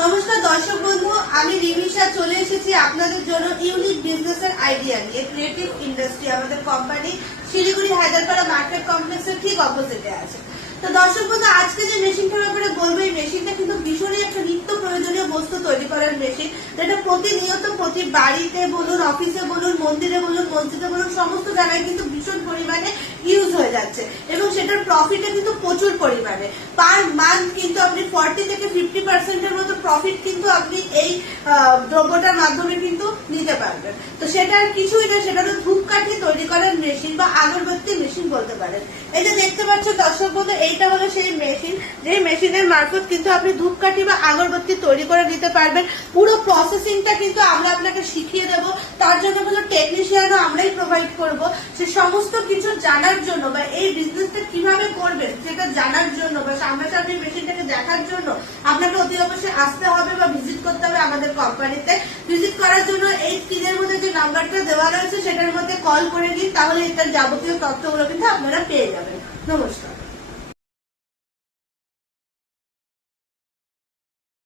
নমস্কার দর্শক বন্ধু, আমি রিমিশা চলে এসেছি আপনাদের জন্য ইউনিক বিজনেসের আইডিয়া নিয়ে। ক্রিয়েটিভ ইন্ডাস্ট্রি আমাদের কোম্পানি শিলিগুড়ি হায়দ্রাপাড়া মার্কেট কমপ্লেক্সের ঠিক অপোজিটে আছে। তো দর্শক বন্ধু, আজকে যে মেশিনটার ব্যাপারে বলবো, এই মেশিনটা কিন্তু ভীষণই একটা নিত্য প্রয়োজনীয় বস্তু তৈরি করার মেশিন, যেটা প্রতিনিয়ত প্রতি বাড়িতে বলুন, অফিসে বলুন, মন্দিরে বলুন, মসজিদে বলুন, সমস্ত জায়গায় কিন্তু ভীষণ পরিমাণে ইউজ হয়ে যাচ্ছে এবং সেটার প্রফিটে কিন্তু প্রচুর পরিমাণে পার মান্থ কিন্তু আপনি 40 থেকে 50% মতো প্রফিট কিন্তু আপনি এই দ্রব্যটার মাধ্যমে কিন্তু নিতে পারবেন। তো সেটা আর কিছুই না, সেটা হলো ধূপকাঠি তৈরি করার মেশিন বা আগরবাতি মেশিন বলতে পারেন। এই যে দেখতে পাচ্ছ দর্শক বন্ধু, এইটা হলো সেই মেশিন, যে মেশিনের মারফত কিন্তু আপনি ধূপকাঠি বা আগরবাতি তৈরি করে নিতে পারবেন। পুরো প্রসেসিংটা কিন্তু আমরা আপনাকে শিখিয়ে দেবো। তার জন্য কোনো টেকনিশিয়ানও আমরাই প্রোভাইড করবো। সে সমস্ত কিছু জানার জন্য বা এই বিজনেসটা কিভাবে করবেন সেটা জানার জন্য বা সামনাসামনি মেশিনটাকে দেখার জন্য আপনাকে অতি অবশ্যই আসতে হবে বা ভিজিট করতে হবে আমাদের কোম্পানিতে। ভিজিট করার জন্য এই স্ক্রিনের মধ্যে যে নাম্বারটা দেওয়া রয়েছে সেটার মধ্যে কল করে নিন, তাহলে এটার যাবতীয় তথ্যগুলো কিন্তু আপনারা পেয়ে যাবেন। নমস্কার।